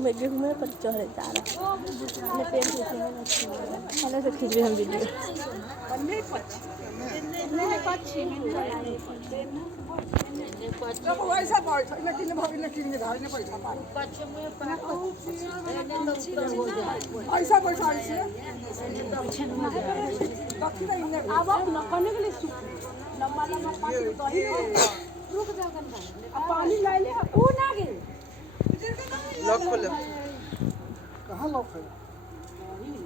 घूमे पर चढ़े जा रहा है हेलो से खींच रहे हम वीडियो पानी ला ले लॉक खोलो कहाँ लॉक है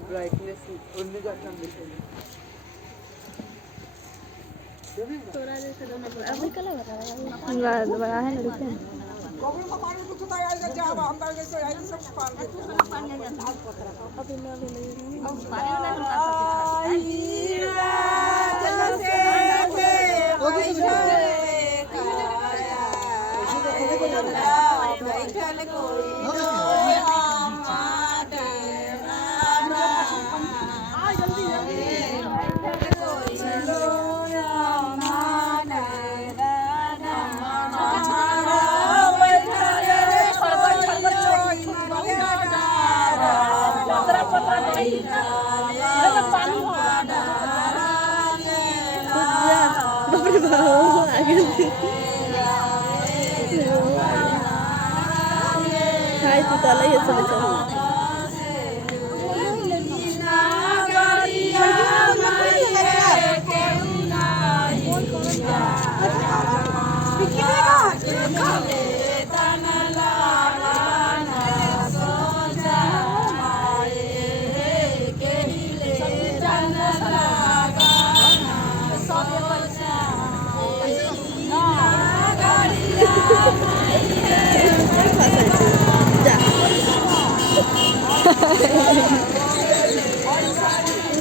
ब्राइटनेस उन्हें जाके हम देखेंगे थोड़ा देर से दोनों अभी कल बता रहा है बड़ा है ना रुके गोबर में पानी तो कुछ आया जा हम अंदर जैसे आए सब पानी अभी मैं अभी नहीं हाय तू ताला ये सब चल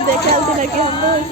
देखा ना कि हम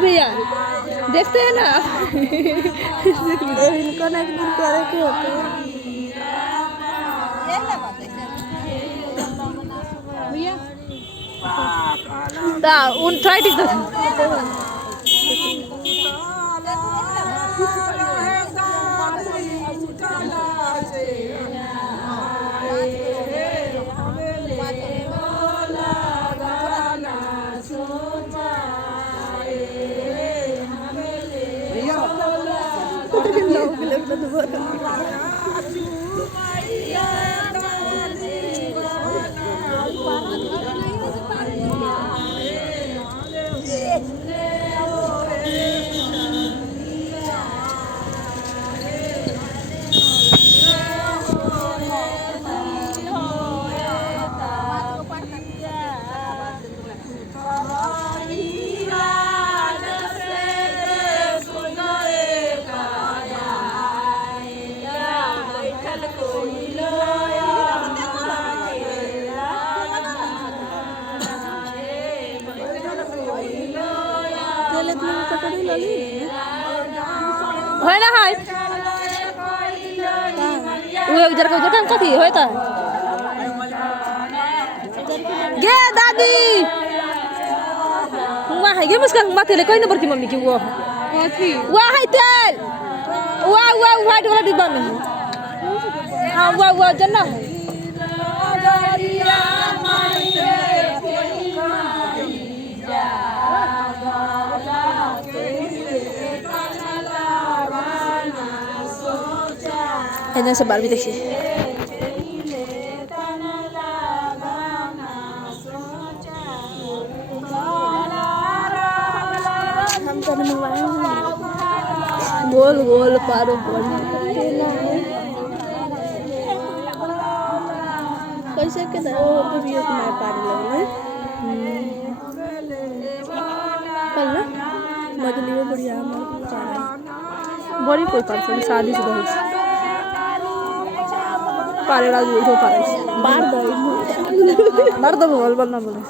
भैया देखते हैं ना इनको ना एक दिन करे के होते हैं उन ट्राई टिक है ना हाय वो उधर का उधर का थी होता गे दादी वहाँ है ये मुस्कान माथे ले कोई नंबर की मम्मी की वो वहाँ है तेल वहाँ वहाँ व्हाइट वाला डिब्बा में हाँ वहाँ वहाँ जन्ना है ऐसे से बार भी देखिए गोल गोल पारो कैसे के ओ वीडियो के मैं पार लगले कल ना मजलियो बढ़िया हमर बड़ी कोई परसन शादी से बहुत पारे राजू जो पारे बार दो बोल बनना बोले